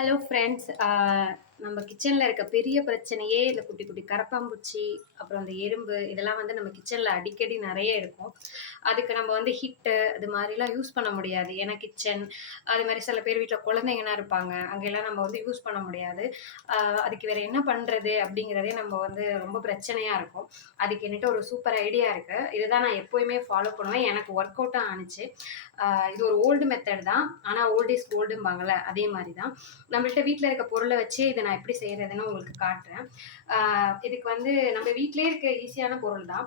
Hello friends நம்ம கிச்சனில் இருக்க பெரிய பிரச்சனையே இந்த குட்டி குட்டி கரப்பாம்பூச்சி அப்புறம் அந்த எறும்பு இதெல்லாம் வந்து நம்ம கிச்சனில் அடிக்கடி நிறைய இருக்கும். அதுக்கு நம்ம வந்து ஹிட்டு அது மாதிரிலாம் யூஸ் பண்ண முடியாது. ஏன்னா கிச்சன் அது மாதிரி சில பேர் வீட்டில் குழந்தைங்கன்னா இருப்பாங்க. அங்கெல்லாம் நம்ம வந்து யூஸ் பண்ண முடியாது. அதுக்கு வேறு என்ன பண்ணுறது அப்படிங்கிறதே நம்ம வந்து ரொம்ப பிரச்சனையாக இருக்கும். அதுக்கு என்கிட்ட ஒரு சூப்பர் ஐடியா இருக்குது இதுதான் நான் எப்போயுமே ஃபாலோ பண்ணுவேன். எனக்கு ஒர்க் அவுட்டும் ஆணுச்சு. இது ஒரு ஓல்டு மெத்தட் தான். ஆனால் ஓல்ட் இஸ் கோல்டும்பாங்கள்ல அதே மாதிரி தான். நம்மள்ட்ட வீட்டில் இருக்க பொருளை வச்சு இதை நான் எப்படி செய்கிறதுன்னு உங்களுக்கு காட்டுறேன். இதுக்கு வந்து நம்ம வீட்டிலே இருக்க ஈஸியான பொருள் தான்.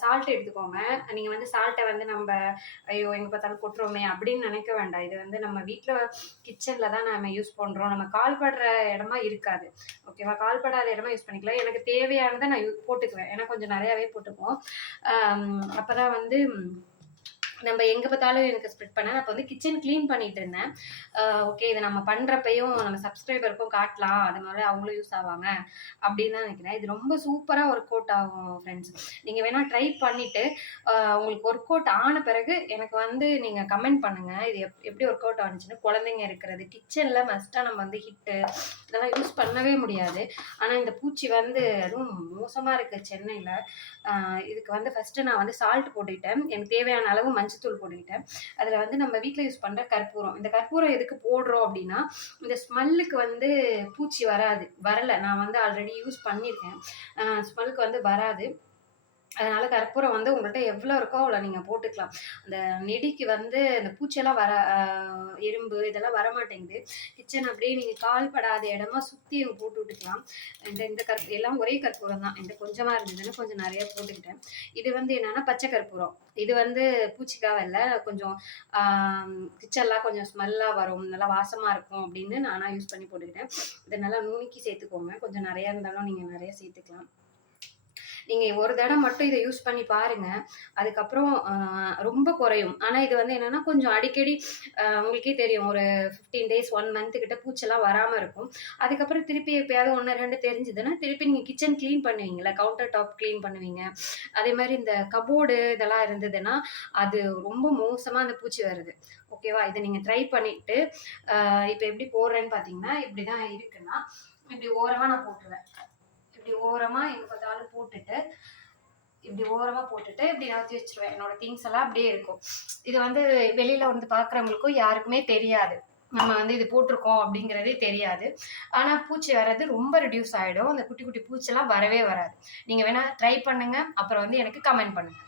சால்ட் எடுத்துக்கோங்க. நீங்கள் வந்து சால்ட்டை வந்து நம்ம ஐயோ எங்கே பார்த்தாலும் கொட்டுறோமே அப்படின்னு நினைக்க வேண்டாம். இது வந்து நம்ம வீட்டில் கிச்சனில் தான் நம்ம யூஸ் பண்ணுறோம் நம்ம கால் படுற இடமா இருக்காது. ஓகேவா கால் படாத இடமா யூஸ் பண்ணிக்கலாம். எனக்கு தேவையானதை நான் யூ- போட்டுக்குவேன். ஏன்னா கொஞ்சம் நிறையாவே போட்டுக்குவோம். அப்போ தான் வந்து நம்ம எங்கே பார்த்தாலும் எனக்கு ஸ்ப்ரெட் பண்ண நான் இப்போ வந்து கிச்சன் க்ளீன் பண்ணிட்டு இருந்தேன். ஓகே இதை நம்ம பண்ணுறப்பையும் நம்ம சப்ஸ்கிரைபருக்கும் காட்டலாம். அது மாதிரி அவங்களும் யூஸ் ஆவாங்க அப்படின்னு தான் நினைக்கிறேன். இது ரொம்ப சூப்பராக ஒர்க் அவுட் ஆகும் ஃப்ரெண்ட்ஸ் நீங்கள் வேணால் ட்ரை பண்ணிவிட்டு உங்களுக்கு ஒர்க் அவுட் ஆன பிறகு எனக்கு வந்து நீங்கள் கமெண்ட் பண்ணுங்கள் இது எப் எப்படி ஒர்க் அவுட் ஆனிச்சுன்னு. குழந்தைங்க இருக்கிறது கிச்சனில் மஸ்ட்டாக நம்ம வந்து ஹிட்டு இதெல்லாம் யூஸ் பண்ணவே முடியாது. ஆனால் இந்த பூச்சி வந்து அதுவும் மோசமாக இருக்குது சென்னையில். இதுக்கு வந்து ஃபஸ்ட்டு நான் வந்து சால்ட் போட்டுக்கிட்டேன். எனக்கு தேவையான அளவு மஞ்சத்தூள் போட்டுக்கிட்டேன். அதில் வந்து நம்ம வீட்டில் யூஸ் பண்ணுற கற்பூரம். இந்த கற்பூரம் எதுக்கு போடுறோம் அப்படின்னா இந்த ஸ்மெல்லுக்கு வந்து பூச்சி வராது. வரலை. நான் வந்து ஆல்ரெடி யூஸ் பண்ணியிருக்கேன். ஸ்மெல்லுக்கு வந்து வராது. அதனால கற்பூரம் வந்து உங்கள்கிட்ட எவ்வளோ இருக்கோ அவ்வளோ நீங்கள் போட்டுக்கலாம். அந்த நெடிக்கு வந்து அந்த பூச்செல்லாம் வர ஆஹ் எறும்பு இதெல்லாம் வர மாட்டேங்குது கிச்சன் அப்படியே நீங்கள் கால் படாத இடமா சுற்றி போட்டு விட்டுக்கலாம். இந்த இந்த கற் எல்லாம் ஒரே கற்பூரம் தான். இந்த கொஞ்சமாக இருந்ததுன்னு கொஞ்சம் நிறைய போட்டுக்கிட்டேன். இது வந்து என்னன்னா பச்சை கற்பூரம். இது வந்து பூச்சிக்காக இல்லை கொஞ்சம் கிச்சன்லாம் கொஞ்சம் ஸ்மெல்லாக வரும் நல்லா வாசமாக இருக்கும் அப்படின்னு நானாக யூஸ் பண்ணி போட்டுக்கிட்டேன். இதை நல்லா நுணுக்கி சேர்த்துக்கோங்க. கொஞ்சம் நிறையா இருந்தாலும் நீங்கள் நிறைய சேர்த்துக்கலாம். நீங்கள் ஒரு தடவை மட்டும் இதை யூஸ் பண்ணி பாருங்கள் அதுக்கப்புறம் ரொம்ப குறையும். ஆனால் இது வந்து என்னென்னா கொஞ்சம் அடிக்கடி உங்களுக்கே தெரியும். ஒரு ஃபிஃப்டீன் டேஸ் ஒன் மந்த்து கிட்ட பூச்செல்லாம் வராமல் இருக்கும். அதுக்கப்புறம் திருப்பி எப்பயாவது ஒன்று ரெண்டு தெரிஞ்சுதுன்னா திருப்பி நீங்கள் கிச்சன் க்ளீன் பண்ணுவீங்கல்ல கவுண்டர் டாப் க்ளீன் பண்ணுவீங்க. அதே மாதிரி இந்த கபோர்டு இதெல்லாம் இருந்ததுன்னா அது ரொம்ப மோசமாக அந்த பூச்சி வருது. ஓகேவா இதை நீங்கள் ட்ரை பண்ணிவிட்டு இப்போ எப்படி போடுறேன்னு பார்த்தீங்கன்னா இப்படி தான் இருக்குன்னா இப்படி ஓரமாக நான் போட்டுருவேன். இப்படி ஓரமாக எங்கே பார்த்தாலும் போட்டுட்டு இப்படி ஓரமாக போட்டுட்டு இப்படி நகர்த்தி வச்சிருவேன். என்னோட திங்ஸ் எல்லாம் அப்படியே இருக்கும். இது வந்து வெளியில் வந்து பார்க்குறவங்களுக்கும் யாருக்குமே தெரியாது. நம்ம வந்து இது போட்டிருக்கோம் அப்படிங்கிறதே தெரியாது. ஆனால் பூச்சி வர்றது ரொம்ப ரிடியூஸ் ஆகிடும் அந்த குட்டி குட்டி பூச்செல்லாம் வரவே வராது. நீங்கள் வேணால் ட்ரை பண்ணுங்கள் அப்புறம் வந்து எனக்கு கமெண்ட் பண்ணுங்கள்